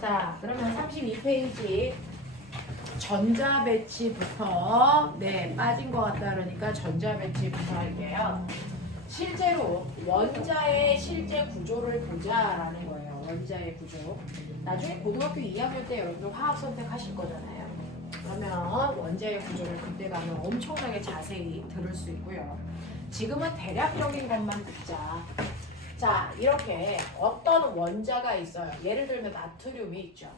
자, 그러면 32페이지 전자 배치부터 빠진 것 같다 그러니까 전자 배치부터 할게요. 실제로 원자의 실제 구조를 보자라는 거예요. 원자의 구조. 나중에 고등학교 2학년 때 여러분들 화학 선택하실 거잖아요. 그러면 원자의 구조를 그때 가면 엄청나게 자세히 들을 수 있고요. 지금은 대략적인 것만 듣자. 자, 이렇게 어떤 원자가 있어요. 예를 들면 나트륨이 있죠.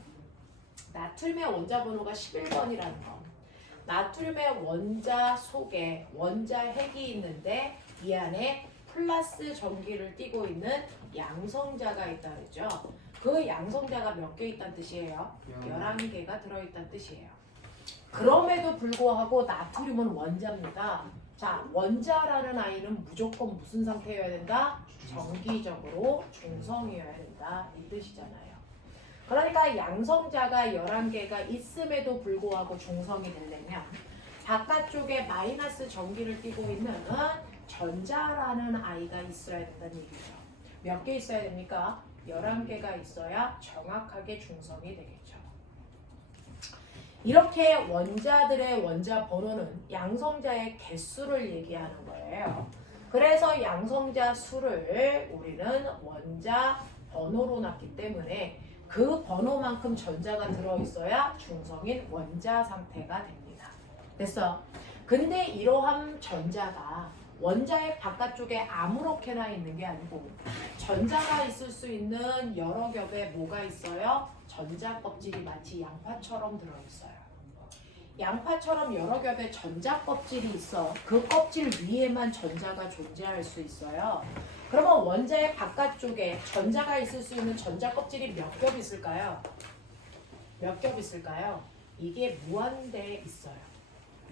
나트륨의 원자 번호가 11번이라는 거. 나트륨의 원자 속에 원자 핵이 있는데 이 안에 플러스 전기를 띠고 있는 양성자가 있다 그랬죠. 그 양성자가 몇 개 있다는 뜻이에요? 11개가 들어있다는 뜻이에요. 그럼에도 불구하고 나트륨은 원자입니다. 자, 원자라는 아이는 무조건 무슨 상태여야 된다? 정기적으로 중성이어야 된다. 이 뜻이잖아요. 그러니까 양성자가 11개가 있음에도 불구하고 중성이 되려면 바깥쪽에 마이너스 전기를 띠고 있는 전자라는 아이가 있어야 된다는 얘기죠. 몇 개 있어야 됩니까? 11개가 있어야 정확하게 중성이 되겠죠. 이렇게 원자들의 원자 번호는 양성자의 개수를 얘기하는 거예요. 그래서 양성자 수를 우리는 원자 번호로 놨기 때문에 그 번호만큼 전자가 들어있어야 중성인 원자 상태가 됩니다. 됐어? 근데 이러한 전자가 원자의 바깥쪽에 아무렇게나 있는 게 아니고 전자가 있을 수 있는 여러 겹의 뭐가 있어요? 전자 껍질이 마치 양파처럼 들어있어요. 양파처럼 여러 겹의 전자 껍질이 있어. 그 껍질 위에만 전자가 존재할 수 있어요. 그러면 원자의 바깥쪽에 전자가 있을 수 있는 전자 껍질이 몇 겹 있을까요? 몇 겹 있을까요? 이게 무한대에 있어요.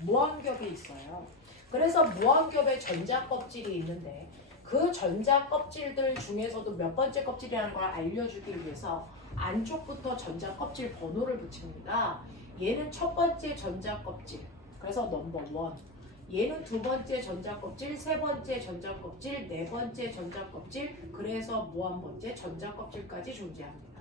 무한겹이 있어요. 그래서 무한겹의 전자 껍질이 있는데 그 전자 껍질들 중에서도 몇 번째 껍질이라는 걸 알려주기 위해서 안쪽부터 전자 껍질 번호를 붙입니다. 얘는 첫 번째 전자 껍질, 그래서 넘버 1. 얘는 두 번째 전자 껍질, 세 번째 전자 껍질, 네 번째 전자 껍질, 그래서 무한 번째 전자 껍질까지 존재합니다.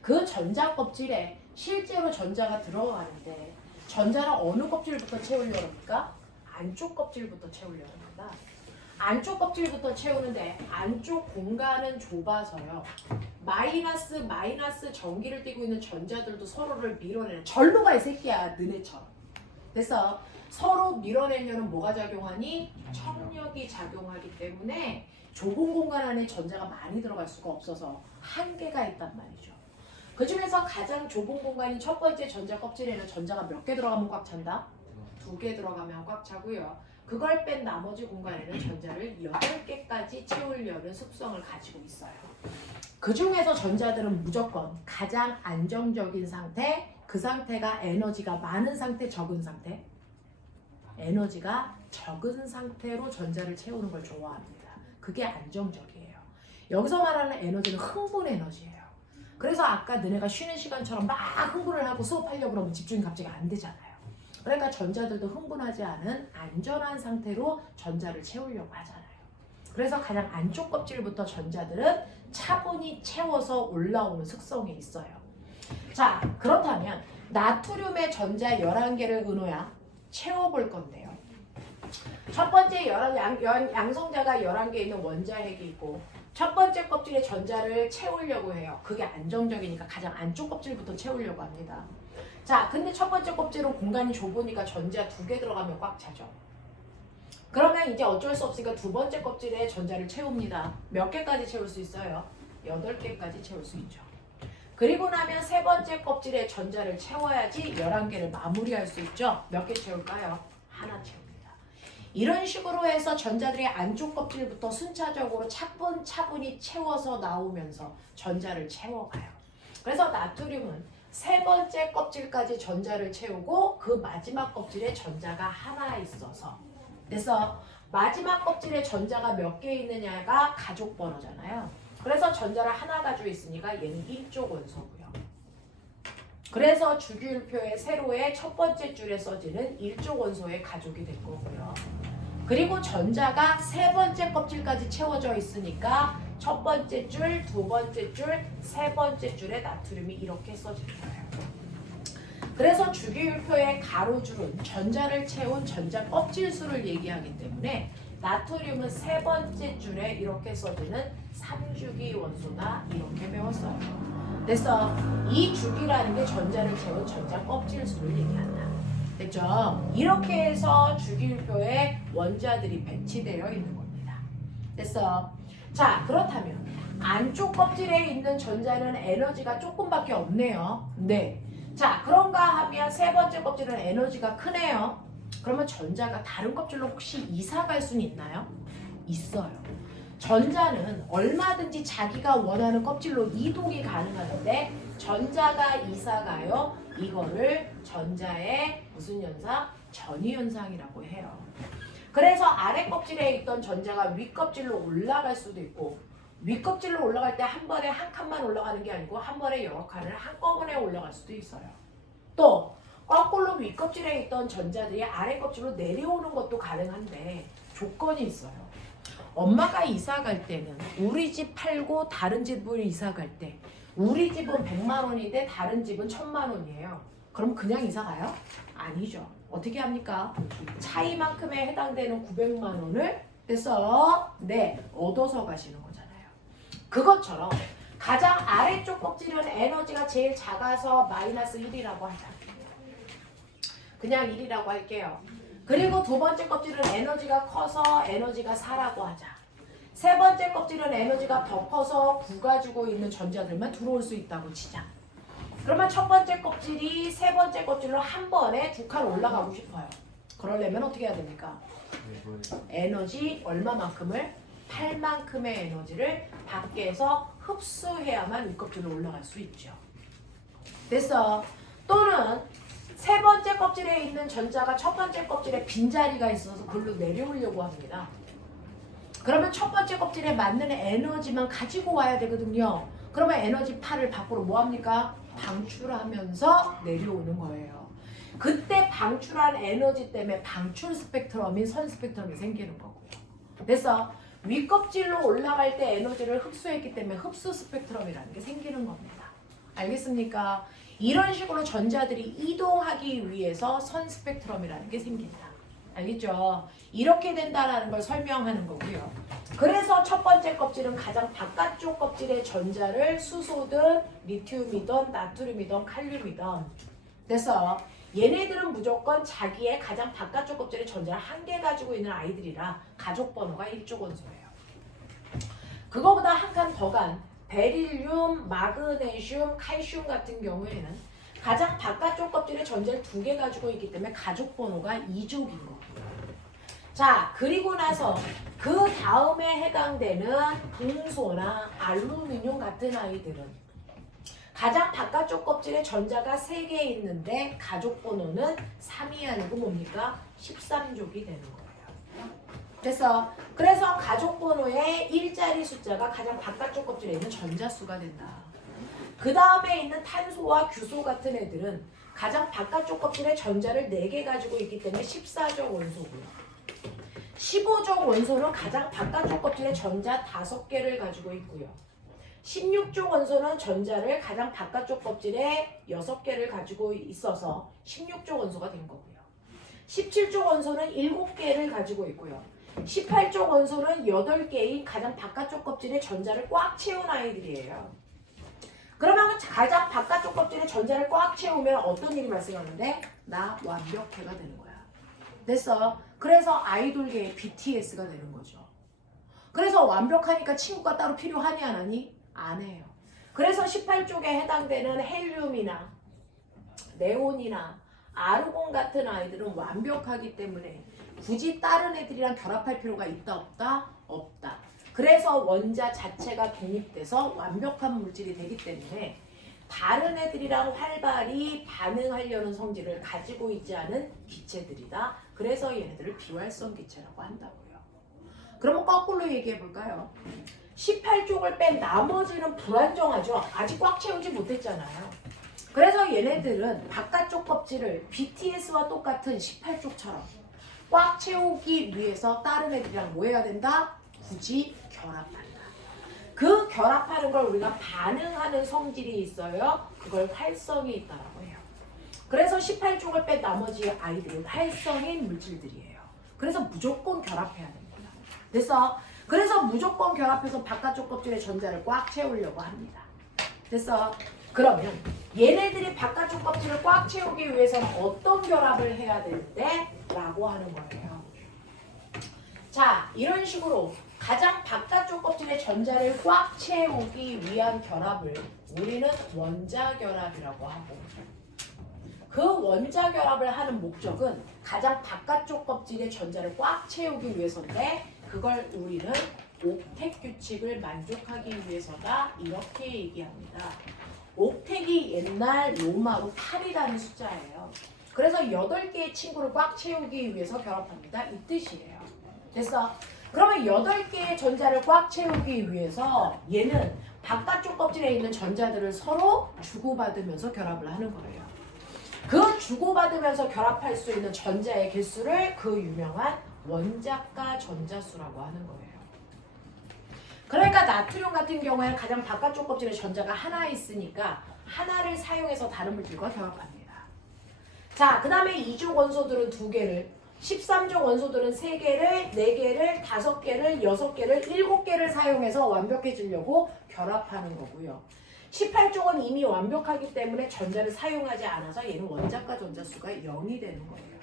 그 전자 껍질에 실제로 전자가 들어가는데 전자는 어느 껍질부터 채우려고 합니까? 안쪽 껍질부터 채우려고 합니다. 안쪽 껍질부터 채우는데 안쪽 공간은 좁아서요. 마이너스 전기를 띠고 있는 전자들도 서로를 밀어내는 절로 가 이 새끼야 너네처럼. 그래서 서로 밀어내려면 뭐가 작용하니? 청력이 작용하기 때문에 좁은 공간 안에 전자가 많이 들어갈 수가 없어서 한계가 있단 말이죠. 그 중에서 가장 좁은 공간인 첫 번째 전자 껍질에는 전자가 몇 개 들어가면 꽉 찬다? 2개 들어가면 꽉 차고요. 그걸 뺀 나머지 공간에는 전자를 8개까지 채우려는 습성을 가지고 있어요. 그 중에서 전자들은 무조건 가장 안정적인 상태, 그 상태가 에너지가 많은 상태, 적은 상태? 에너지가 적은 상태로 전자를 채우는 걸 좋아합니다. 그게 안정적이에요. 여기서 말하는 에너지는 흥분 에너지예요. 그래서 아까 너네가 쉬는 시간처럼 막 흥분을 하고 수업하려고 그러면 집중이 갑자기 안 되잖아요. 그러니까 전자들도 흥분하지 않은 안전한 상태로 전자를 채우려고 하잖아요. 그래서 가장 안쪽 껍질부터 전자들은 차분히 채워서 올라오는 특성이 있어요. 자, 그렇다면 나트륨의 전자 11개를 은호야 채워볼 건데요. 첫 번째 양성자가 11개 있는 원자핵이 있고 첫 번째 껍질에 전자를 채우려고 해요. 그게 안정적이니까 가장 안쪽 껍질부터 채우려고 합니다. 자, 근데 첫 번째 껍질은 공간이 좁으니까 전자 2개 들어가면 꽉 차죠. 그러면 이제 어쩔 수 없으니까 두 번째 껍질에 전자를 채웁니다. 몇 개까지 채울 수 있어요? 8개까지 채울 수 있죠. 그리고 나면 세 번째 껍질에 전자를 채워야지 11개를 마무리할 수 있죠. 몇 개 채울까요? 하나 채웁니다. 이런 식으로 해서 전자들이 안쪽 껍질부터 순차적으로 차분히 채워서 나오면서 전자를 채워가요. 그래서 나트륨은 세 번째 껍질까지 전자를 채우고 그 마지막 껍질에 전자가 하나 있어서 그래서 마지막 껍질에 전자가 몇 개 있느냐가 가족 번호잖아요. 그래서 전자를 하나 가지고 있으니까 얘는 1족 원소고요. 그래서 주기율표의 세로의 첫 번째 줄에 써지는 1족 원소의 가족이 될 거고요. 그리고 전자가 세 번째 껍질까지 채워져 있으니까 첫 번째 줄, 두 번째 줄, 세 번째 줄에 나트륨이 이렇게 써진 거예요. 그래서 주기율표의 가로줄은 전자를 채운 전자 껍질 수를 얘기하기 때문에 나트륨은 세 번째 줄에 이렇게 써지는 3주기 원소다 이렇게 배웠어요. 그래서 이 주기라는 게 전자를 채운 전자 껍질 수를 얘기한다. 됐죠? 이렇게 해서 주기율표에 원자들이 배치되어 있는 겁니다. 됐어? 자, 그렇다면 안쪽 껍질에 있는 전자는 에너지가 조금밖에 없네요. 네. 자, 그런가 하면 세 번째 껍질은 에너지가 크네요. 그러면 전자가 다른 껍질로 혹시 이사 갈 수는 있나요? 있어요. 전자는 얼마든지 자기가 원하는 껍질로 이동이 가능하는데 전자가 이사 가요. 이거를 전자의 무슨 현상? 전이 현상이라고 해요. 그래서 아래 껍질에 있던 전자가 윗 껍질로 올라갈 수도 있고 윗 껍질로 올라갈 때 한 번에 한 칸만 올라가는 게 아니고 한 번에 여러 칸을 한꺼번에 올라갈 수도 있어요. 또 거꾸로 윗 껍질에 있던 전자들이 아래 껍질로 내려오는 것도 가능한데 조건이 있어요. 엄마가 이사 갈 때는 우리 집 팔고 다른 집을 이사 갈 때 우리 집은 100만 원인데 다른 집은 1000만 원이에요. 그럼 그냥 이사 가요? 아니죠. 어떻게 합니까? 차이만큼에 해당되는 900만 원을 떼서 얻어서 가시는 거잖아요. 그것처럼 가장 아래쪽 껍질은 에너지가 제일 작아서 마이너스 1이라고 하자. 그냥 1이라고 할게요. 그리고 두 번째 껍질은 에너지가 커서 에너지가 4라고 하자. 세 번째 껍질은 에너지가 더 커서 9가 주고 있는 전자들만 들어올 수 있다고 치자. 그러면 첫 번째 껍질이 세 번째 껍질로 한 번에 2칸 올라가고 싶어요. 그러려면 어떻게 해야 됩니까? 에너지 얼마만큼을? 8만큼의 에너지를 밖에서 흡수해야만 윗껍질로 올라갈 수 있죠. 됐어. 또는 세 번째 껍질에 있는 전자가 첫 번째 껍질에 빈자리가 있어서 글로 내려오려고 합니다. 그러면 첫 번째 껍질에 맞는 에너지만 가지고 와야 되거든요. 그러면 에너지 8을 밖으로 뭐합니까? 방출하면서 내려오는 거예요. 그때 방출한 에너지 때문에 방출 스펙트럼인 선 스펙트럼이 생기는 거고요. 그래서 윗껍질로 올라갈 때 에너지를 흡수했기 때문에 흡수 스펙트럼이라는 게 생기는 겁니다. 알겠습니까? 이런 식으로 전자들이 이동하기 위해서 선 스펙트럼이라는 게 생긴다. 알겠죠? 이렇게 된다는 걸 설명하는 거고요. 그래서 첫 번째 껍질은 가장 바깥쪽 껍질의 전자를 수소든 리튬이든 나트륨이든 칼륨이든 그래서 얘네들은 무조건 자기의 가장 바깥쪽 껍질의 전자를 한 개 가지고 있는 아이들이라 가족 번호가 1조 원소예요. 그거보다 한 칸 더 간 베릴륨, 마그네슘, 칼슘 같은 경우에는 가장 바깥쪽 껍질의 전자를 2개 가지고 있기 때문에 가족 번호가 2족인 거고요. 자, 그리고 나서 그 다음에 해당되는 금소나 알루미늄 같은 아이들은 가장 바깥쪽 껍질에 전자가 3개 있는데 가족 번호는 3이 아니고 뭡니까? 13족이 되는 거예요. 그래서 가족 번호의 일자리 숫자가 가장 바깥쪽 껍질에 있는 전자수가 된다. 그 다음에 있는 탄소와 규소 같은 애들은 가장 바깥쪽 껍질에 전자를 4개 가지고 있기 때문에 14족 원소고요. 15족 원소는 가장 바깥쪽 kop질에 전자 5개를 가지고 있고요. 16족 원소는 전자를 가장 바깥쪽 껍질에 6개를 가지고 있어서 16족 원소가 된 거고요. 17족 원소는 7개를 가지고 있고요. 18족 원소는 8개인 가장 바깥쪽 껍질에 전자를 꽉 채운 아이들이에요. 그러면 가장 바깥쪽 껍질에 전자를 꽉 채우면 어떤 일이 발생하는데? 나 완벽해가 되는 거야. 됐어? 그래서 아이돌계의 BTS가 되는 거죠. 그래서 완벽하니까 친구가 따로 필요하니 안 하니? 안 해요. 그래서 18쪽에 해당되는 헬륨이나 네온이나 아르곤 같은 아이들은 완벽하기 때문에 굳이 다른 애들이랑 결합할 필요가 있다 없다? 없다. 그래서 원자 자체가 독립돼서 완벽한 물질이 되기 때문에 다른 애들이랑 활발히 반응하려는 성질을 가지고 있지 않은 기체들이다. 그래서 얘네들을 비활성 기체라고 한다고요. 그러면 거꾸로 얘기해 볼까요? 18쪽을 뺀 나머지는 불안정하죠. 아직 꽉 채우지 못했잖아요. 그래서 얘네들은 바깥쪽 껍질을 BTS와 똑같은 18쪽처럼 꽉 채우기 위해서 다른 애들이랑 뭐 해야 된다? 굳이 결합한다. 그 결합하는 걸 우리가 반응하는 성질이 있어요. 그걸 활성이 있다라고 해요. 그래서 18쪽을 뺀 나머지 아이들은 활성인 물질들이에요. 그래서 무조건 결합해야 됩니다. 됐어? 그래서 무조건 결합해서 바깥쪽 껍질의 전자를 꽉 채우려고 합니다. 됐어? 그러면 얘네들이 바깥쪽 껍질을 꽉 채우기 위해서는 어떤 결합을 해야 되는데? 라고 하는 거예요. 자, 이런 식으로 가장 바깥쪽 껍질의 전자를 꽉 채우기 위한 결합을 우리는 원자 결합이라고 하고, 그 원자 결합을 하는 목적은 가장 바깥쪽 껍질의 전자를 꽉 채우기 위해서인데, 그걸 우리는 옥텟 규칙을 만족하기 위해서다, 이렇게 얘기합니다. 옥텟이 옛날 로마로 8이라는 숫자예요. 그래서 8개의 친구를 꽉 채우기 위해서 결합합니다, 이 뜻이에요. 됐어? 그러면 8개의 전자를 꽉 채우기 위해서 얘는 바깥쪽 껍질에 있는 전자들을 서로 주고받으면서 결합을 하는 거예요. 그 주고받으면서 결합할 수 있는 전자의 개수를 그 유명한 원자가 전자수라고 하는 거예요. 그러니까 나트륨 같은 경우에는 가장 바깥쪽 껍질에 전자가 하나 있으니까 하나를 사용해서 다른 물질과 결합합니다. 자, 그 다음에 2족 원소들은 2개를, 13족 원소들은 3개를, 4개를, 5개를, 6개를, 7개를 사용해서 완벽해지려고 결합하는 거고요. 18쪽은 이미 완벽하기 때문에 전자를 사용하지 않아서 얘는 원자과 전자수가 0이 되는 거예요.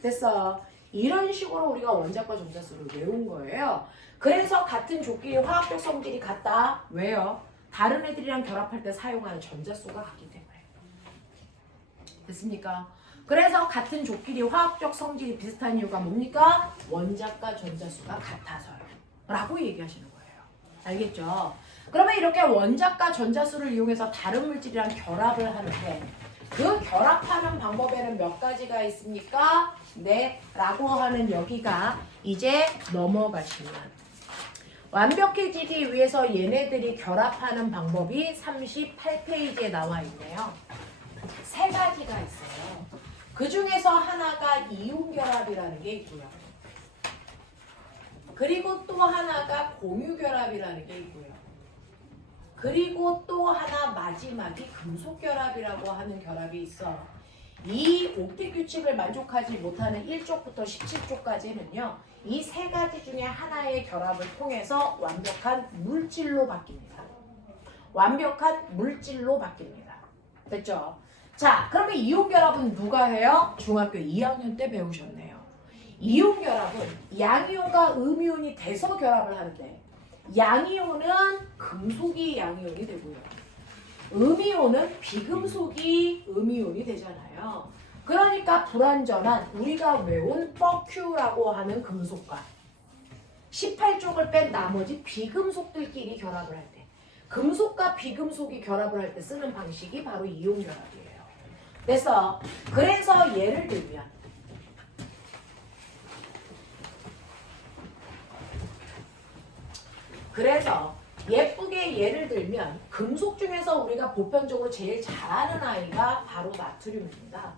됐어? 이런 식으로 우리가 원자과 전자수를 외운 거예요. 그래서 같은 조끼리 화학적 성질이 같다. 왜요? 다른 애들이랑 결합할 때 사용하는 전자수가 같기 때문에. 됐습니까? 그래서 같은 조끼리 화학적 성질이 비슷한 이유가 뭡니까? 원자과 전자수가 같아서요. 라고 얘기하시는 거예요. 알겠죠? 그러면 이렇게 원자과 전자수를 이용해서 다른 물질이랑 결합을 하는데, 그 결합하는 방법에는 몇 가지가 있습니까? 네, 라고 하는 여기가 이제 넘어가시면 완벽해지기 위해서 얘네들이 결합하는 방법이 38페이지에 나와 있네요. 3가지가 있어요. 그 중에서 하나가 이온결합이라는 게 있고요. 그리고 또 하나가 공유결합이라는 게 있고요. 그리고 또 하나 마지막이 금속결합이라고 하는 결합이 있어. 이 옥텟 규칙을 만족하지 못하는 1쪽부터 17쪽까지는요. 이 3가지 중에 하나의 결합을 통해서 완벽한 물질로 바뀝니다. 완벽한 물질로 바뀝니다. 됐죠? 자, 그러면 이온결합은 누가 해요? 중학교 2학년 때 배우셨네요. 이온결합은 양이온과 음이온이 돼서 결합을 하는데, 양이온은 금속이 양이온이 되고요. 음이온은 비금속이 음이온이 되잖아요. 그러니까 불완전한 우리가 외운 뻑큐라고 하는 금속과 18쪽을 뺀 나머지 비금속들끼리 결합을 할 때, 금속과 비금속이 결합을 할 때 쓰는 방식이 바로 이온결합이에요. 됐어? 그래서 예를 들면 예쁘게 예를 들면 금속 중에서 우리가 보편적으로 제일 잘하는 아이가 바로 나트륨입니다.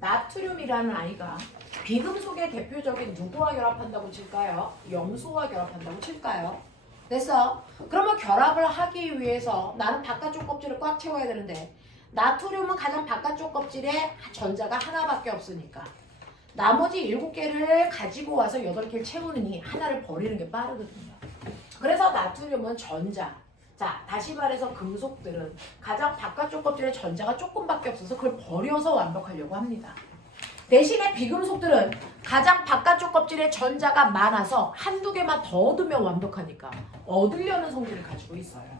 나트륨이라는 아이가 비금속의 대표적인 누구와 결합한다고 칠까요? 염소와 결합한다고 칠까요? 됐어? 그러면 결합을 하기 위해서 나는 바깥쪽 껍질을 꽉 채워야 되는데, 나트륨은 가장 바깥쪽 껍질에 전자가 하나밖에 없으니까 나머지 7개를 가지고 와서 8개를 채우느니 하나를 버리는 게 빠르거든요. 그래서 나트륨은 전자. 자, 다시 말해서 금속들은 가장 바깥쪽 껍질에 전자가 조금밖에 없어서 그걸 버려서 완벽하려고 합니다. 대신에 비금속들은 가장 바깥쪽 껍질에 전자가 많아서 한두 개만 더 얻으면 완벽하니까 얻으려는 성질을 가지고 있어요.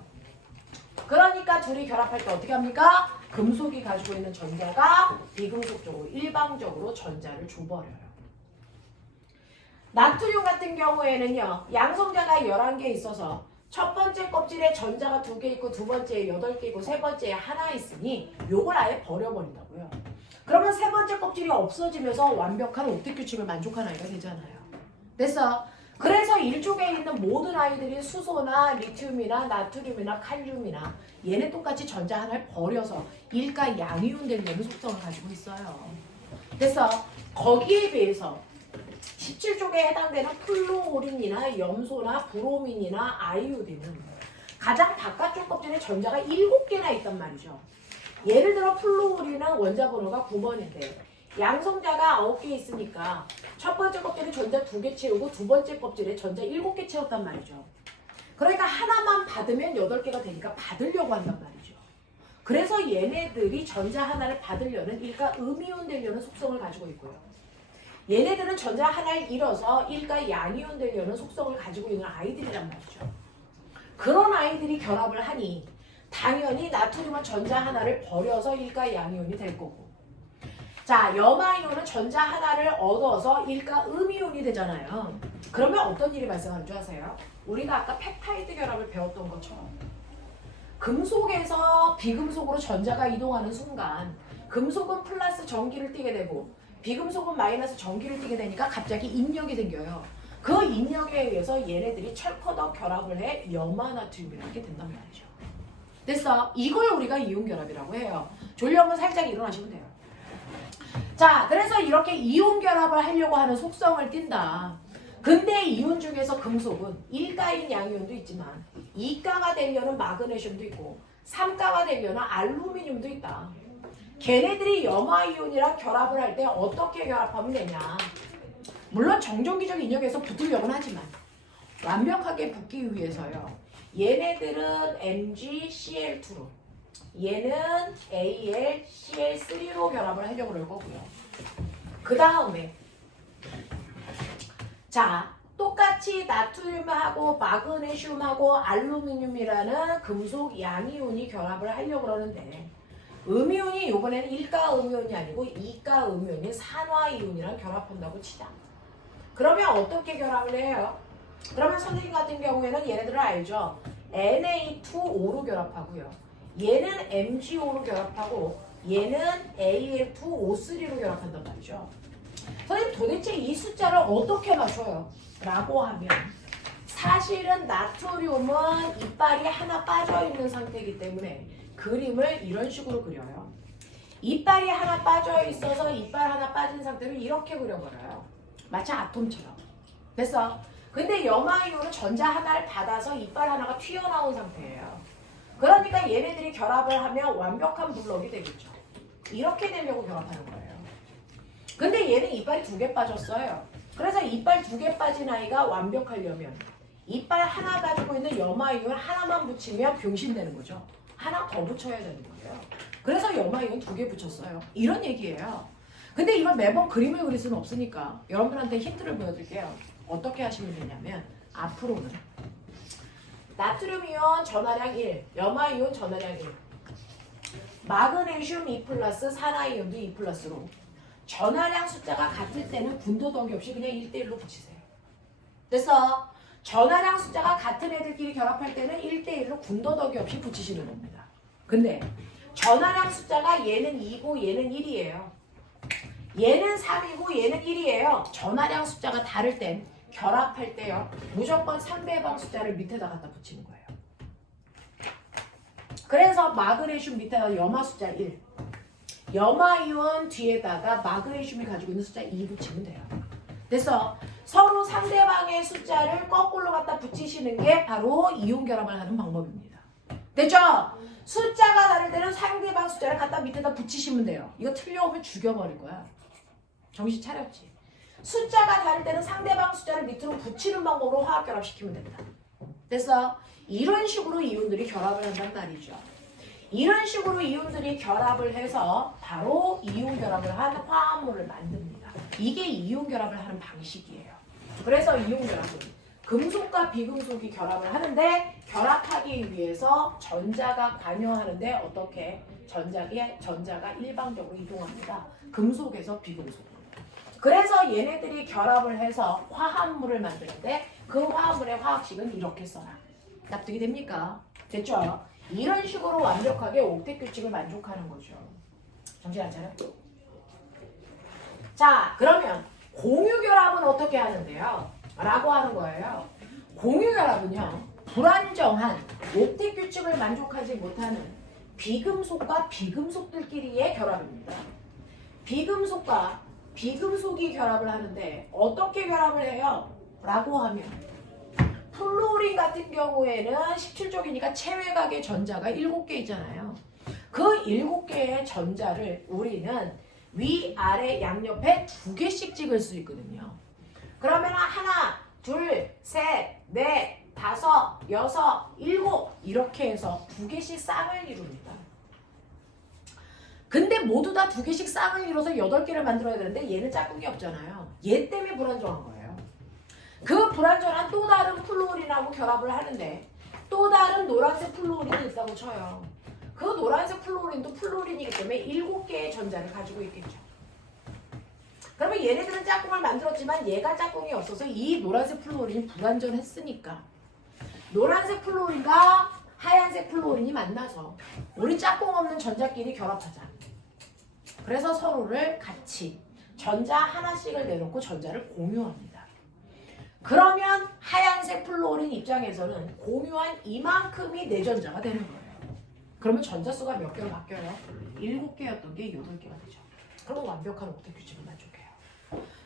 그러니까 둘이 결합할 때 어떻게 합니까? 금속이 가지고 있는 전자가 비금속 쪽으로 일방적으로 전자를 줘버려요. 나트륨 같은 경우에는요, 양성자가 11개 있어서 첫 번째 껍질에 전자가 2개 있고, 두 번째에 8개 있고, 세 번째에 하나 있으니 요걸 아예 버려버린다고요. 그러면 세 번째 껍질이 없어지면서 완벽한 옥텟 규칙을 만족한 아이가 되잖아요. 됐어? 그래서 1쪽에 있는 모든 아이들이 수소나 리튬이나 나트륨이나 칼륨이나 얘네 똑같이 전자 하나를 버려서 일가 양이온 되는 속성을 가지고 있어요. 그래서 거기에 비해서 17족에 해당되는 플루오린이나 염소나 브로민이나 아이오딘은 가장 바깥쪽 껍질에 전자가 7개나 있단 말이죠. 예를 들어 플루오린은 원자 번호가 9번인데 양성자가 9개 있으니까 첫 번째 껍질에 전자 2개 채우고 두 번째 껍질에 전자 7개 채웠단 말이죠. 그러니까 하나만 받으면 8개가 되니까 받으려고 한단 말이죠. 그래서 얘네들이 전자 하나를 받으려는 일가 음이온 되려는 속성을 가지고 있고요. 얘네들은 전자 하나를 잃어서 일가 양이온 되려는 속성을 가지고 있는 아이들이란 말이죠. 그런 아이들이 결합을 하니 당연히 나트륨은 전자 하나를 버려서 일가 양이온이 될 거고, 자, 염화이온은 전자 하나를 얻어서 일가 음이온이 되잖아요. 그러면 어떤 일이 발생하는 줄 아세요? 우리가 아까 펩타이드 결합을 배웠던 것처럼 금속에서 비금속으로 전자가 이동하는 순간 금속은 플러스 전기를 띠게 되고 비금속은 마이너스 전기를 띠게 되니까 갑자기 인력이 생겨요. 그 인력에 의해서 얘네들이 철커덕 결합을 해 염화나트륨이라는 게 된단 말이죠. 됐어? 이걸 우리가 이온결합이라고 해요. 졸려면 살짝 일어나시면 돼요. 자, 그래서 이렇게 이온결합을 하려고 하는 속성을 띈다. 근데 이온 중에서 금속은 1가인 양이온도 있지만 2가가 되려는 마그네슘도 있고 3가가 되려는 알루미늄도 있다. 걔네들이 염화이온이랑 결합을 할 때 어떻게 결합하면 되냐. 물론 정전기적 인력에서 붙으려고는 하지만 완벽하게 붙기 위해서요. 얘네들은 MgCl2로 얘는 AlCl3로 결합을 하려고 그럴 거고요. 그 다음에 자, 똑같이 나트륨하고 마그네슘하고 알루미늄이라는 금속 양이온이 결합을 하려고 그러는데 음이온이 이번에는 1가 음이온이 아니고 2가 음이온인 산화이온이랑 결합한다고 치자. 그러면 어떻게 결합을 해요? 그러면 선생님 같은 경우에는 얘네들을 알죠? Na2O로 결합하고요. 얘는 MgO로 결합하고 얘는 Al2O3로 결합한단 말이죠. 선생님 도대체 이 숫자를 어떻게 맞춰요? 라고 하면 사실은 나트륨은 이빨이 하나 빠져있는 상태이기 때문에 그림을 이런 식으로 그려요. 이빨이 하나 빠져있어서 이빨 하나 빠진 상태로 이렇게 그려버려요. 마치 아톰처럼. 됐어? 근데 염화이온은 전자 하나를 받아서 이빨 하나가 튀어나온 상태예요. 그러니까 얘네들이 결합을 하면 완벽한 블럭이 되겠죠. 이렇게 되려고 결합하는 거예요. 근데 얘는 이빨이 2개 빠졌어요. 그래서 이빨 2개 빠진 아이가 완벽하려면 이빨 하나 가지고 있는 염화이온 하나만 붙이면 병신되는 거죠. 하나 더 붙여야 되는 거예요. 그래서 염화이온 2개 붙였어요. 이런 얘기예요. 근데 이걸 매번 그림을 그릴 수는 없으니까 여러분한테 힌트를 보여드릴게요. 어떻게 하시면 되냐면 앞으로는 나트륨이온 전하량 1, 염화이온 전하량 1, 마그네슘 2+, 산화이온도 2+로 전하량 숫자가 같을 때는 군더더기 없이 그냥 1대1로 붙이세요. 그래서 전하량 숫자가 같은 애들끼리 결합할 때는 1대1로 군더더기 없이 붙이시는 겁니다. 근데 전하량 숫자가 얘는 2고 얘는 1이에요. 얘는 3이고 얘는 1이에요. 전하량 숫자가 다를 땐 결합할 때요. 무조건 상대방 숫자를 밑에다 갖다 붙이는 거예요. 그래서 마그네슘 밑에다 염화 숫자 1. 염화이온 뒤에다가 마그네슘이 가지고 있는 숫자 2 붙이면 돼요. 그래서 서로 상대방의 숫자를 거꾸로 갖다 붙이시는 게 바로 이온 결합을 하는 방법입니다. 됐죠? 숫자가 다를 때는 상대방 숫자를 갖다 밑에다 붙이시면 돼요. 이거 틀려오면 죽여버릴 거야. 정신 차렸지? 숫자가 다를 때는 상대방 숫자를 밑으로 붙이는 방법으로 화학 결합시키면 된다. 됐어? 이런 식으로 이온들이 결합을 한단 말이죠. 이런 식으로 이온들이 결합을 해서 바로 이온 결합을 한 화합물을 만듭니다. 이게 이온 결합을 하는 방식이에요. 그래서 이온 결합은 금속과 비금속이 결합을 하는데 결합하기 위해서 전자가 관여하는데 어떻게 전자가 일방적으로 이동합니다. 금속에서 비금속으로. 그래서 얘네들이 결합을 해서 화합물을 만드는데 그 화합물의 화학식은 이렇게 써라. 납득이 됩니까? 됐죠? 이런 식으로 완벽하게 옥텟 규칙을 만족하는 거죠. 정신 안 차려? 자, 그러면 공유결합은 어떻게 하는데요? 라고 하는 거예요. 공유결합은요, 불안정한 옥텟 규칙을 만족하지 못하는 비금속과 비금속들끼리의 결합입니다. 비금속과 비금속이 결합을 하는데 어떻게 결합을 해요? 라고 하면 플로린 같은 경우에는 17쪽이니까 체외각의 전자가 7개 있잖아요. 그 7개의 전자를 우리는 위아래 양옆에 2개씩 찍을 수 있거든요. 그러면 하나, 둘, 셋, 넷, 다섯, 여섯, 일곱 이렇게 해서 2개씩 쌍을 이룹니다. 근데 모두 다 2개씩 쌍을 이뤄서 8개를 만들어야 되는데 얘는 짝꿍이 없잖아요. 얘 때문에 불안정한 거예요. 그 불안정한 또 다른 플로린하고 결합을 하는데 또 다른 노란색 플로린이 있다고 쳐요. 그 노란색 플로린도 플로린이기 때문에 7개의 전자를 가지고 있겠죠. 그러면 얘네들은 짝꿍을 만들었지만 얘가 짝꿍이 없어서 이 노란색 플로린이 불완전했으니까 노란색 플로린과 하얀색 플로린이 만나서 우리 짝꿍 없는 전자끼리 결합하자. 그래서 서로를 같이 전자 하나씩을 내놓고 전자를 공유합니다. 그러면 하얀색 플로린 입장에서는 공유한 이만큼이 내 전자가 되는 거예요. 그러면 전자수가 몇 개로 바뀌어요? 7개였던 게 8개가 되죠. 그러면 완벽한 옥텟 규칙을 만족해요.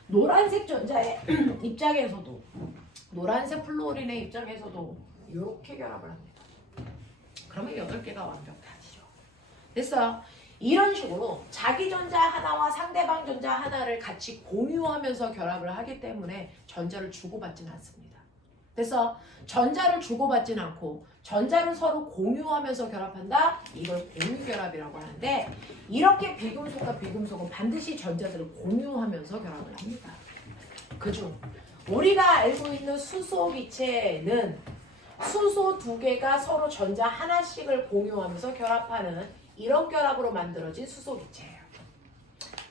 노란색 전자의 입장에서도 노란색 플로린의 입장에서도 이렇게 결합을 합니다. 그러면 8개가 완벽하죠. 됐어요? 이런 식으로 자기 전자 하나와 상대방 전자 하나를 같이 공유하면서 결합을 하기 때문에 전자를 주고받지는 않습니다. 그래서 전자를 주고받지는 않고 전자를 서로 공유하면서 결합한다? 이걸 공유결합이라고 하는데 이렇게 비금속과 비금속은 반드시 전자들을 공유하면서 결합을 합니다. 그중 우리가 알고 있는 수소기체는 수소 2개가 서로 전자 하나씩을 공유하면서 결합하는 이런 결합으로 만들어진 수소기체예요.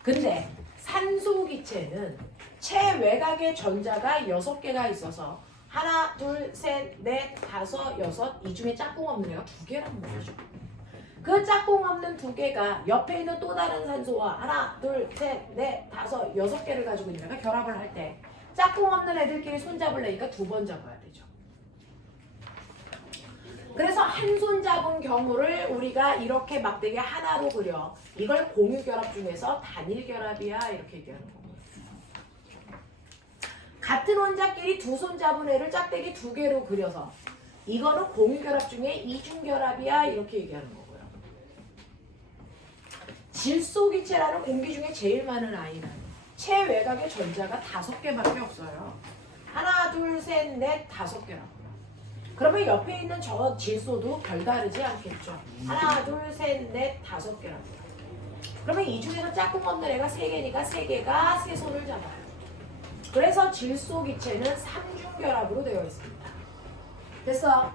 근데 산소기체는 체외곽의 전자가 6개가 있어서 하나, 둘, 셋, 넷, 다섯, 여섯 이 중에 짝꿍 없는 애가 2개라는 거죠. 그 짝꿍 없는 2개가 옆에 있는 또 다른 산소와 하나, 둘, 셋, 넷, 다섯, 6개를 가지고 있는 애가 결합을 할 때 짝꿍 없는 애들끼리 손잡으려니까 2번 잡아야 되죠. 그래서 한 손 잡은 경우를 우리가 이렇게 막대기 하나로 그려. 이걸 공유결합 중에서 단일결합이야 이렇게 얘기하는 거고요. 같은 원자끼리 2손 잡은 애를 짝대기 2개로 그려서 이거는 공유결합 중에 이중결합이야 이렇게 얘기하는 거고요. 질소기체라는 공기 중에 제일 많은 아이는 체외곽의 전자가 5개밖에 없어요. 하나, 둘, 셋, 넷, 5개라고요. 그러면 옆에 있는 저 질소도 별다르지 않겠죠. 하나, 둘, 셋, 넷, 5개라고요. 그러면 이 중에서 짝꿍 없는 애가 3개니까 3개가 3손을 잡아요. 그래서 질소기체는 3중결합으로 되어 있습니다. 됐어?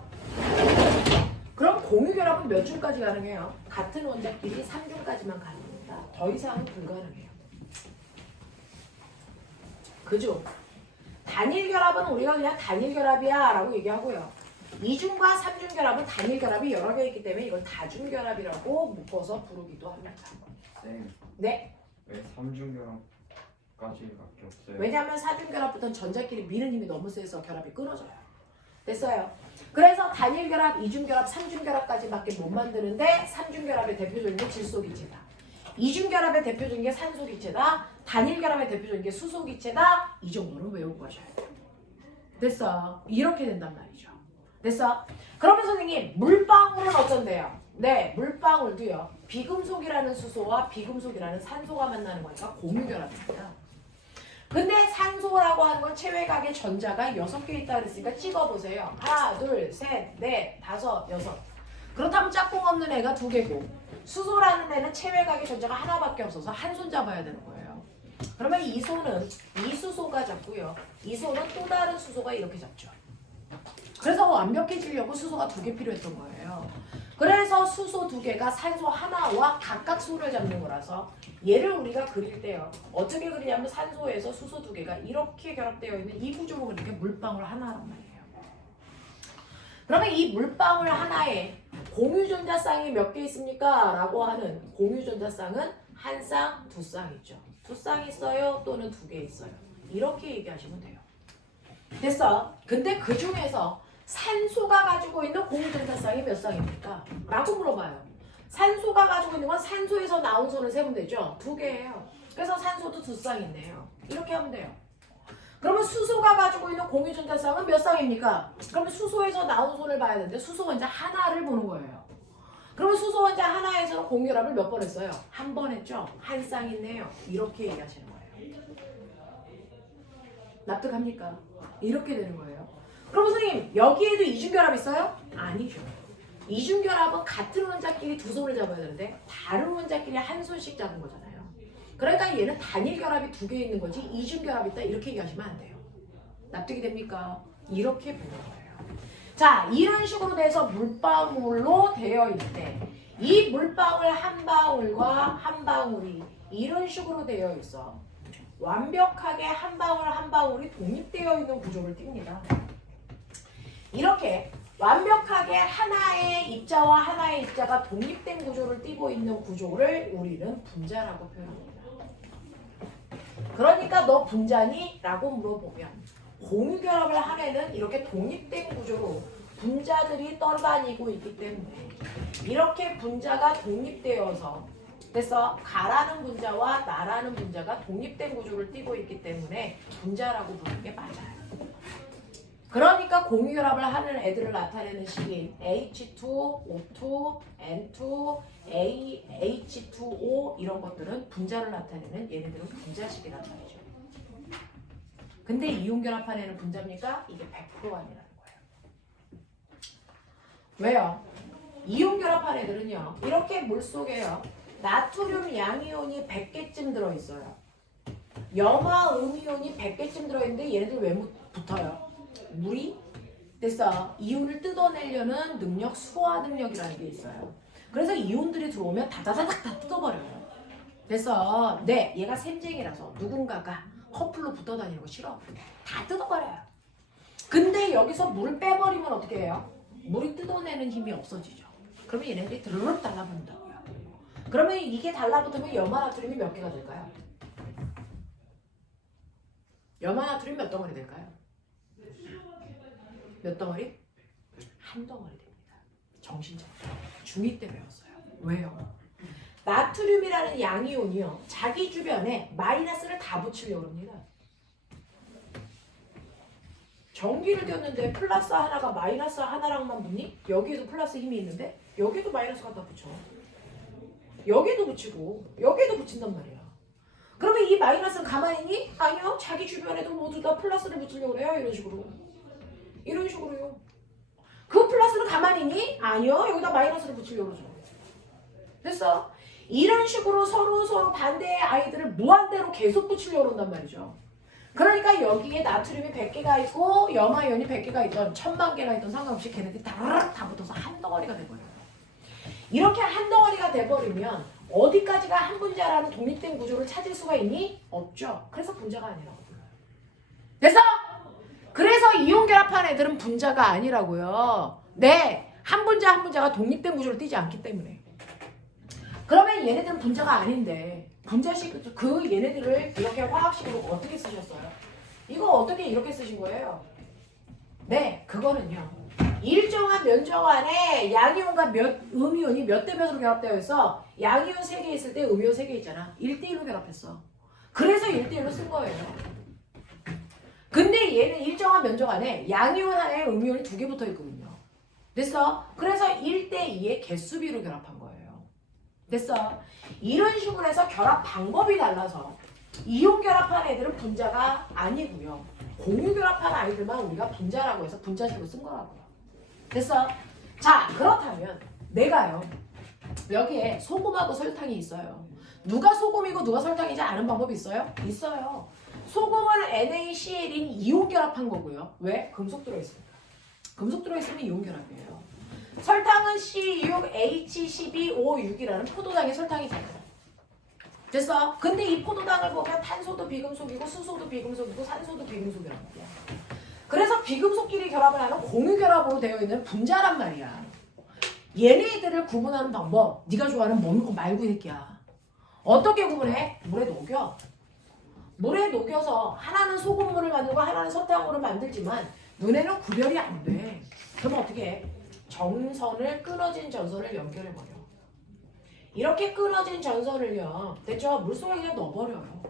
그럼 공유결합은 몇 중까지 가능해요? 같은 원자끼리 3중까지만 가능합니다. 더 이상은 불가능해요. 그죠? 단일결합은 우리가 그냥 단일결합이야 라고 얘기하고요. 2중과 3중 결합은 단일 결합이 여러 개 있기 때문에 이걸 다중 결합이라고 묶어서 부르기도 합니다. 쌤, 네. 왜 3중 결합까지밖에 없어요? 왜냐하면 4중 결합부터는 전자끼리 미는 힘이 너무 세서 결합이 끊어져요. 됐어요. 그래서 단일 결합, 2중 결합, 3중 결합까지밖에 못 만드는데 3중 결합의 대표적인 게 질소기체다. 2중 결합의 대표적인 게 산소기체다. 단일 결합의 대표적인 게 수소기체다. 이 정도는 외우고 가셔야 돼요. 됐어. 이렇게 된단 말이죠. 됐어? 그러면 선생님 물방울은 어쩐대요? 네, 물방울도요. 비금속이라는 수소와 비금속이라는 산소가 만나는 거니까 공유결합입니다. 근데 산소라고 하는 건 체외곽에 전자가 6개 있다 그랬으니까 찍어보세요. 하나, 둘, 셋, 넷, 다섯, 여섯. 그렇다면 짝꿍 없는 애가 2개고 수소라는 애는 체외곽에 전자가 하나밖에 없어서 한 손 잡아야 되는 거예요. 그러면 이 손은 이 수소가 잡고요. 이 손은 또 다른 수소가 이렇게 잡죠. 그래서 완벽해지려고 수소가 2개 필요했던 거예요. 그래서 수소 2개가 산소 하나와 각각 손을 잡는 거라서 얘를 우리가 그릴 때요. 어떻게 그리냐면 산소에서 수소 2개가 이렇게 결합되어 있는 이 구조로 그리게 물방울 하나란 말이에요. 그러면 이 물방울 하나에 공유전자쌍이 몇 개 있습니까? 라고 하는 공유전자쌍은 한 쌍, 2쌍 있죠. 2쌍 있어요? 또는 2개 있어요. 이렇게 얘기하시면 돼요. 됐어? 근데 그 중에서 산소가 가지고 있는 공유전자쌍이 몇 쌍입니까? 라고 물어봐요. 산소가 가지고 있는 건 산소에서 나온 손을 세면 되죠? 2개예요. 그러니까 그래서 산소도 2쌍 있네요. 이렇게 하면 돼요. 그러면 수소가 가지고 있는 공유전자쌍은 몇 쌍입니까? 그러면 수소에서 나온 손을 봐야 되는데 수소 원자 하나를 보는 거예요. 그러면 수소 원자 하나에서는 공유결합을 몇 번 했어요? 한 번 했죠? 한 쌍 있네요. 이렇게 얘기하시는 거예요. 납득합니까? 이렇게 되는 거예요. 그럼 선생님 여기에도 이중결합 있어요? 아니죠. 이중결합은 같은 원자끼리 2손을 잡아야 되는데 다른 원자끼리 한 손씩 잡은 거잖아요. 그러니까 얘는 단일결합이 2개 있는 거지 이중결합이 있다 이렇게 얘기하시면 안 돼요. 납득이 됩니까? 이렇게 보는 거예요. 자, 이런 식으로 돼서 물방울로 되어 있대. 이 물방울 한 방울과 한 방울이 이런 식으로 되어 있어. 완벽하게 한 방울 한 방울이 독립되어 있는 구조를 띱니다. 이렇게 완벽하게 하나의 입자와 하나의 입자가 독립된 구조를 띠고 있는 구조를 우리는 분자라고 표현합니다. 그러니까 너 분자니? 라고 물어보면 공유결합을 한 애는 이렇게 독립된 구조로 분자들이 떠다니고 있기 때문에 이렇게 분자가 독립되어서 그래서 가라는 분자와 나라는 분자가 독립된 구조를 띠고 있기 때문에 분자라고 부르는 게 맞아요. 그러니까 공유결합을 하는 애들을 나타내는 식인 H2, O2, N2, H2O 이런 것들은 분자를 나타내는 얘네들은 분자식이란 말이죠. 근데 이온결합한 애는 분자입니까? 이게 100% 아니라는 거예요. 왜요? 이온결합한 애들은요. 이렇게 물속에요. 나트륨 양이온이 100개쯤 들어있어요. 염화 음이온이 100개쯤 들어있는데 얘네들 왜 붙어요? 물이 됐어. 이온을 뜯어내려는 능력, 수화 능력이라는 게 있어요. 그래서 이온들이 들어오면 다다다닥 다 뜯어버려요. 그래서 네, 얘가 샘쟁이라서 누군가가 커플로 붙어 다니는 거 싫어. 다 뜯어버려요. 근데 여기서 물을 빼버리면 어떻게 해요? 물이 뜯어내는 힘이 없어지죠. 그러면 얘네들이 드르륵 달라붙는다고요. 그러면 이게 달라붙으면 염화나트륨이 몇 개가 될까요? 염화나트륨 몇 덩어리 될까요? 몇 덩어리? 한 덩어리 됩니다. 정신차려. 중2 때 배웠어요. 왜요? 나트륨이라는 양이온이요. 자기 주변에 마이너스를 다 붙이려고 합니다. 전기를 꼈는데 플러스 하나가 마이너스 하나랑만 붙니? 여기에도 플러스 힘이 있는데 여기도 마이너스 갖다 붙여. 여기도 붙이고 여기도 붙인단 말이야. 그러면 이 마이너스는 가만히 있니? 아니요. 자기 주변에도 모두 다 플러스를 붙이려고 그래요. 이런 식으로. 이런 식으로요. 그 플러스는 가만히 있니? 아니요. 여기다 마이너스를 붙이려고 그러죠. 됐어? 이런 식으로 서로 반대의 아이들을 무한대로 계속 붙이려고 한단 말이죠. 그러니까 여기에 나트륨이 100개가 있고 염화이온이 100개가 있던 1000만 개가 있던 상관없이 걔네들이 다 붙어서 한 덩어리가 돼버려요. 이렇게 한 덩어리가 돼버리면 어디까지가 한 분자라는 독립된 구조를 찾을 수가 있니? 없죠. 그래서 분자가 아니라고 불러요. 됐어? 그래서 이온결합한 애들은 분자가 아니라고요. 네, 한 분자 한 분자가 독립된 구조를 띠지 않기 때문에. 그러면 얘네들은 분자가 아닌데 분자식 그 얘네들을 이렇게 화학식으로 어떻게 쓰셨어요? 이거 어떻게 이렇게 쓰신 거예요? 네, 그거는요. 일정한 면적 안에 양이온과 음이온이 몇 대 몇으로 결합되어 있어. 양이온 3개 있을 때 음이온 3개 있잖아. 1대1로 결합했어. 그래서 1대1로 쓴 거예요. 근데 얘는 일정한 면적 안에 양이온 하나에 음이온이 2개 붙어 있거든요. 됐어? 그래서 1대2의 개수비로 결합한 거예요. 됐어? 이런 식으로 해서 결합 방법이 달라서 이온 결합한 애들은 분자가 아니고요. 공유 결합한 아이들만 우리가 분자라고 해서 분자식으로 쓴 거라고요. 됐어? 자, 그렇다면 내가요. 여기에 소금하고 설탕이 있어요. 누가 소금이고 누가 설탕인지 아는 방법이 있어요? 있어요. 소금은 NaCl인 이온 결합한 거고요. 왜? 금속 들어있으니까. 금속 들어있으면 이온 결합이에요. 설탕은 C6H12O6이라는 포도당의 설탕이잖아요. 됐어? 근데 이 포도당을 보면 탄소도 비금속이고 수소도 비금속이고 산소도 비금속이란 말이야. 그래서 비금속끼리 결합을 하는 공유결합으로 되어 있는 분자란 말이야. 얘네들을 구분하는 방법, 네가 좋아하는 먹는 거 말고 새끼야. 어떻게 구분해? 물에 녹여. 물에 녹여서 하나는 소금물을 만들고 하나는 설탕물을 만들지만 눈에는 구별이 안 돼. 그럼 어떻게 해? 전선을 끊어진 전선을 연결해버려. 이렇게 끊어진 전선을요. 됐죠? 물속에 그냥 넣어버려요.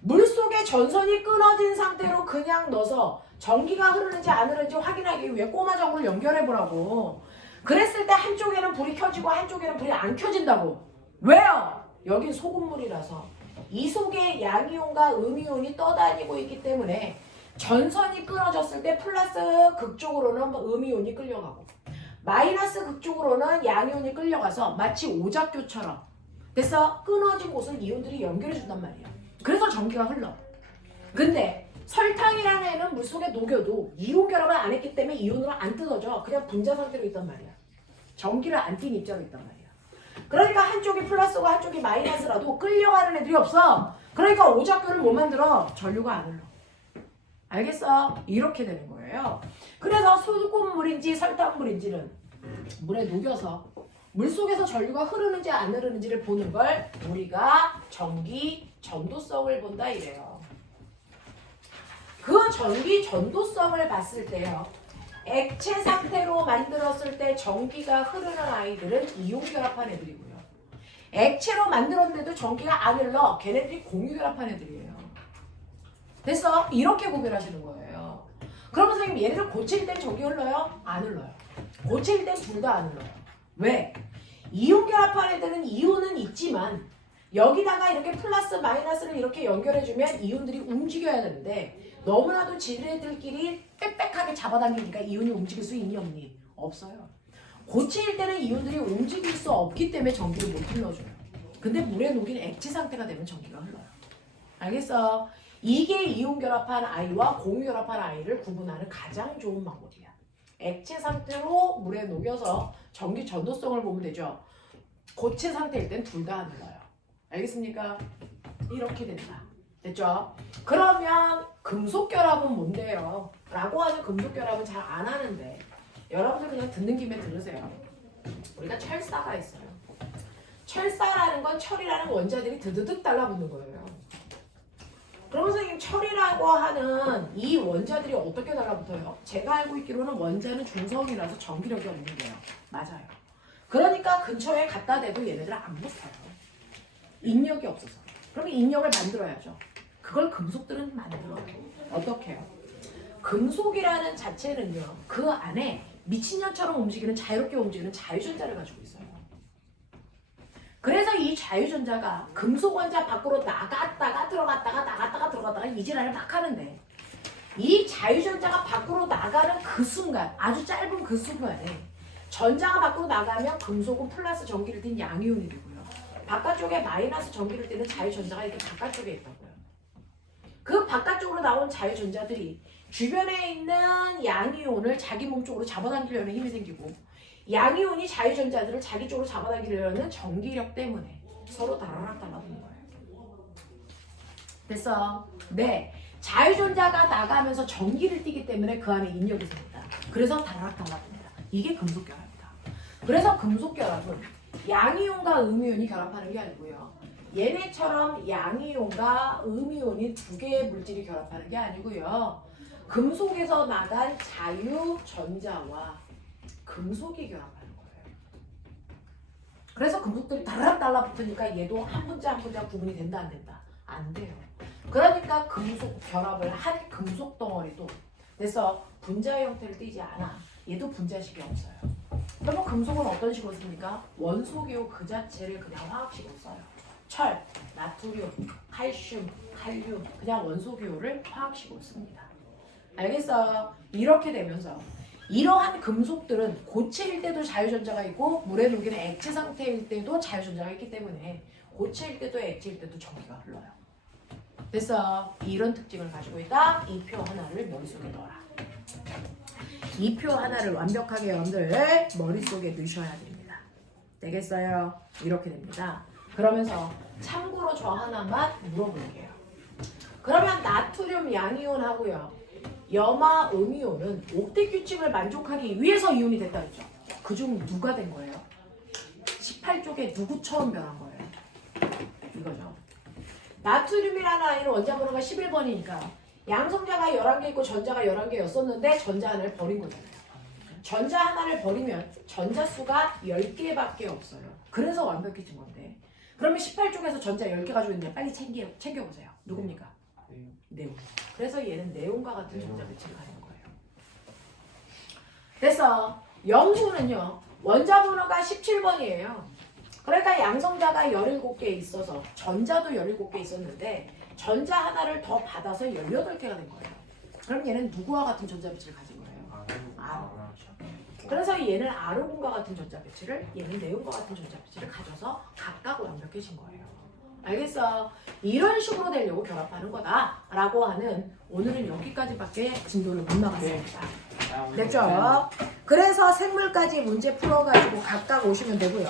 물속에 전선이 끊어진 상태로 그냥 넣어서 전기가 흐르는지 안 흐르는지 확인하기 위해 꼬마 전구를 연결해보라고. 그랬을 때 한쪽에는 불이 켜지고 한쪽에는 불이 안 켜진다고. 왜요? 여긴 소금물이라서 이 속에 양이온과 음이온이 떠다니고 있기 때문에 전선이 끊어졌을 때 플러스 극쪽으로는 음이온이 끌려가고 마이너스 극쪽으로는 양이온이 끌려가서 마치 오작교처럼 됐어? 끊어진 곳을 이온들이 연결해 준단 말이야. 그래서 전기가 흘러. 근데 설탕이라는 애는 물속에 녹여도 이온 결합을 안 했기 때문에 이온으로 안 뜯어져. 그냥 분자 상태로 있단 말이야. 전기를 안 띈 입자로 있단 말이야. 그러니까 한쪽이 플러스고 한쪽이 마이너스라도 끌려가는 애들이 없어. 그러니까 오작교를 못 만들어. 전류가 안 흘러. 알겠어? 이렇게 되는 거예요. 그래서 소금물인지 설탕물인지는 물에 녹여서 물속에서 전류가 흐르는지 안 흐르는지를 보는 걸 우리가 전기 전도성을 본다 이래요. 그 전기 전도성을 봤을 때요. 액체 상태로 만들었을 때 전기가 흐르는 아이들은 이온 결합한 애들이고요. 액체로 만들었는데도 전기가 안 흘러. 걔네들이 공유 결합한 애들이에요. 됐어? 이렇게 구별하시는 거예요. 그러면 선생님 얘네들 고체일 땐 전기 흘러요? 안 흘러요. 고체일 땐 둘 다 안 흘러요. 왜? 이온 결합한 애들은 이온은 있지만 여기다가 이렇게 플러스 마이너스를 이렇게 연결해주면 이온들이 움직여야 되는데 너무나도 지네들끼리 빽빽하게 잡아당기니까 이온이 움직일 수 있니 없니? 없어요. 고체일 때는 이온들이 움직일 수 없기 때문에 전기를 못 흘러줘요. 근데 물에 녹인 액체 상태가 되면 전기가 흘러요. 알겠어? 이게 이온 결합한 아이와 공유 결합한 아이를 구분하는 가장 좋은 방법이야. 액체 상태로 물에 녹여서 전기 전도성을 보면 되죠. 고체 상태일 땐 둘 다 안 흘러요. 알겠습니까? 이렇게 된다. 됐죠? 그러면 금속 결합은 뭔데요? 라고 하는 금속 결합은 잘 안 하는데 여러분들 그냥 듣는 김에 들으세요. 우리가 철사가 있어요. 철사라는 건 철이라는 원자들이 드드득 달라붙는 거예요. 그럼 선생님 철이라고 하는 이 원자들이 어떻게 달라붙어요? 제가 알고 있기로는 원자는 중성이라서 전기력이 없는 거예요. 맞아요. 그러니까 근처에 갖다 대도 얘네들 안 붙어요. 인력이 없어서. 그러면 인력을 만들어야죠. 그걸 금속들은 만들어요. 어떻게 해요? 금속이라는 자체는요. 그 안에 미친년처럼 움직이는 자유롭게 움직이는 자유전자를 가지고 있어요. 그래서 이 자유전자가 금속 원자 밖으로 나갔다가 들어갔다가 나갔다가 들어갔다가 이 지랄을 막 하는데 이 자유전자가 밖으로 나가는 그 순간 아주 짧은 그 순간에 전자가 밖으로 나가면 금속은 플러스 전기를 띤 양이온이 되고요. 바깥쪽에 마이너스 전기를 띠는 자유전자가 이렇게 바깥쪽에 있다고요. 그 바깥쪽으로 나온 자유전자들이 주변에 있는 양이온을 자기 몸 쪽으로 잡아당기려는 힘이 생기고 양이온이 자유전자들을 자기 쪽으로 잡아당기려는 전기력 때문에 서로 다라락 달라붙는 거예요. 됐어? 네. 자유전자가 나가면서 전기를 띠기 때문에 그 안에 인력이 생긴다. 그래서 다라락 달라붙는다. 이게 금속결합이다. 그래서 금속결합은 양이온과 음이온이 결합하는 게 아니고요. 얘네처럼 양이온과 음이온이 두 개의 물질이 결합하는 게 아니고요. 금속에서 나간 자유전자와 금속이 결합하는 거예요. 그래서 금속들이 다라락 달라붙으니까 얘도 한 분자 한 분자 구분이 된다 안 된다? 안 돼요. 그러니까 금속 결합을 한 금속 덩어리도 그래서 분자 형태를 띠지 않아. 얘도 분자식이 없어요. 그러면 금속은 어떤 식으로 씁니까? 원소기호 그 자체를 그냥 화학식으로 써요. 철, 나트륨, 칼슘, 칼륨 그냥 원소기호를 화학식으로 씁니다. 알겠어? 이렇게 되면서 이러한 금속들은 고체일 때도 자유전자가 있고 물에 녹이는 액체 상태일 때도 자유전자가 있기 때문에 고체일 때도 액체일 때도 전기가 흘러요. 그래서 이런 특징을 가지고 있다. 이 표 하나를 머릿속에 넣어라. 이 표 하나를 완벽하게 여러분들 머릿속에 넣으셔야 됩니다. 되겠어요? 이렇게 됩니다. 그러면서 참고로 저 하나만 물어볼게요. 그러면 나트륨 양이온하고요. 염화 음이온은 옥텟 규칙을 만족하기 위해서 이온이 됐다 그랬죠. 그중 누가 된 거예요? 18쪽에 누구 처음 변한 거예요? 이거죠. 나트륨이라는 아이는 원자 번호가 11번이니까 양성자가 11개 있고 전자가 11개였었는데 전자 하나를 버린 거잖아요. 전자 하나를 버리면 전자 수가 10개밖에 없어요. 그래서 완벽해진 건데. 그러면 18쪽에서 전자 10개 가지고 있는데 빨리 챙겨보세요. 누굽니까? 네온. 그래서 얘는 네온과 같은 전자 배치를 가는 거예요. 그래서 염소는요. 원자 번호가 17번이에요. 그러니까 양성자가 17개 있어서 전자도 17개 있었는데 전자 하나를 더 받아서 18개가 된 거예요. 그럼 얘는 누구와 같은 전자 배치를 가진 거예요? 아로. 그래서 얘는 아르곤과 같은 전자 배치를, 얘는 네온과 같은 전자 배치를 가져서 각각 완벽해진 거예요. 알겠어? 이런 식으로 되려고 결합하는 거다라고 하는 오늘은 여기까지밖에 진도를 못 나갔습니다. 됐죠? 그래서 생물까지 문제 풀어가지고 각각 오시면 되고요.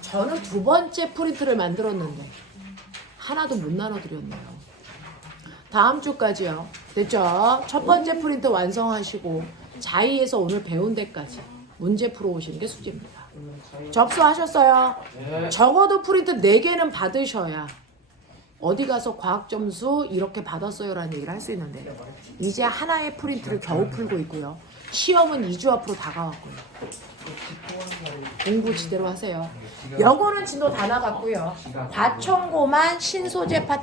저는 두 번째 프린트를 만들었는데 하나도 못 나눠드렸네요. 다음 주까지요. 됐죠? 첫 번째 프린트 완성하시고 자의에서 오늘 배운 데까지 문제 풀어오시는 게 숙제입니다. 접수하셨어요? 네. 적어도 프린트 4개는 받으셔야 어디 가서 과학 점수 이렇게 받았어요 라는 얘기를 할 수 있는데 이제 하나의 프린트를 겨우 풀고 있고요. 시험은 2주 앞으로 다가왔고요. 공부 제대로 하세요. 영어는 진도 다 나갔고요. 과천고만 신소재 파트